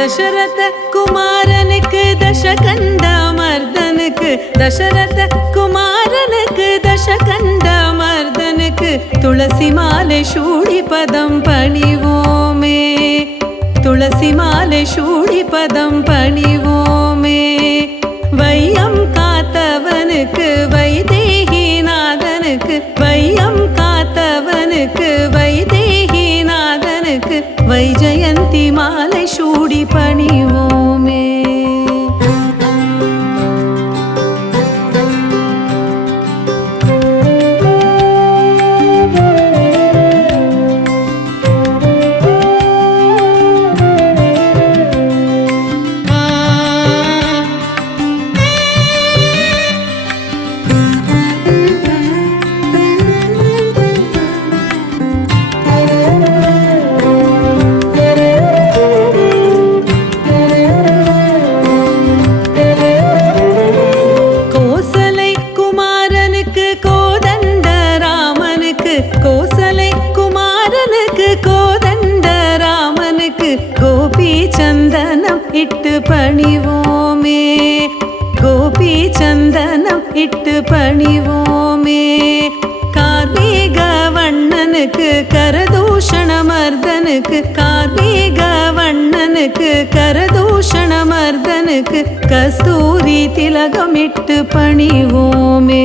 தசரத குமாரனுக்கு தசகண்ட மர்தனுக்கு தசரத குமாரனுக்கு தசகண்ட மர்தனுக்கு துளசி மாலை சூடி பதம் பணிவோமே துளசி மாலை சூடி பதம் பணிவோமே வையம் காத்தவனுக்கு வைதேகிநாதனுக்கு வையம் காத்தவனுக்கு வைதேகிநாதனுக்கு வைஜயந்தி மாலை சூடி பணிவோமே கோசலை குமாரனுக்கு கோதண்ட ராமனுக்கு கோபி சந்தனம் இட்டு பணிவோமே கோபி சந்தனம் இட்டு பணிவோமே கார்மீக வண்ணனுக்கு கரதூஷண மர்தனுக்கு கார்மீக வண்ணனுக்கு கரதூஷண மர்தனுக்கு கஸ்தூரி திலகம் இட்டு பணிவோமே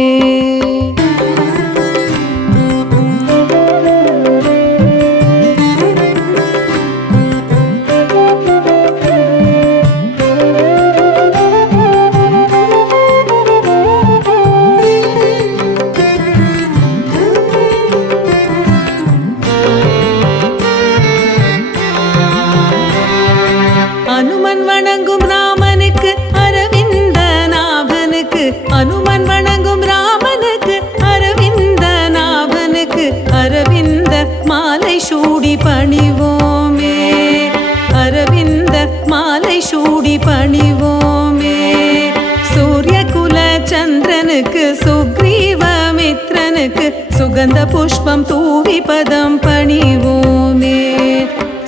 அனுமன் வணங்கும் ராமனுக்கு அரவிந்த நாபனுக்கு அனுமன் வணங்கும் ராமனுக்கு அரவிந்த நாபனுக்கு அரவிந்த மாலை சூடி பணிவோமே அரவிந்த மாலை சூடி பணிவோமே சூரிய குல சந்திரனுக்கு சுக்ரீவமித்ரனுக்கு சுகந்த புஷ்பம் தூவி பதம் பணிவோமே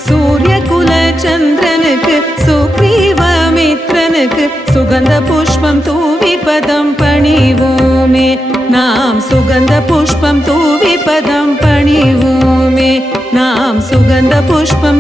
சூரிய குல சந்திரனுக்கு சுக்ரீவமித்ரனுக்கு சுகந்த புஷ்பம் தூவி பதம் பணிவோமே நாம் சுகந்த புஷ்பம் தூவி பதம் பணிவோமே நாம் சுகந்த புஷ்பம்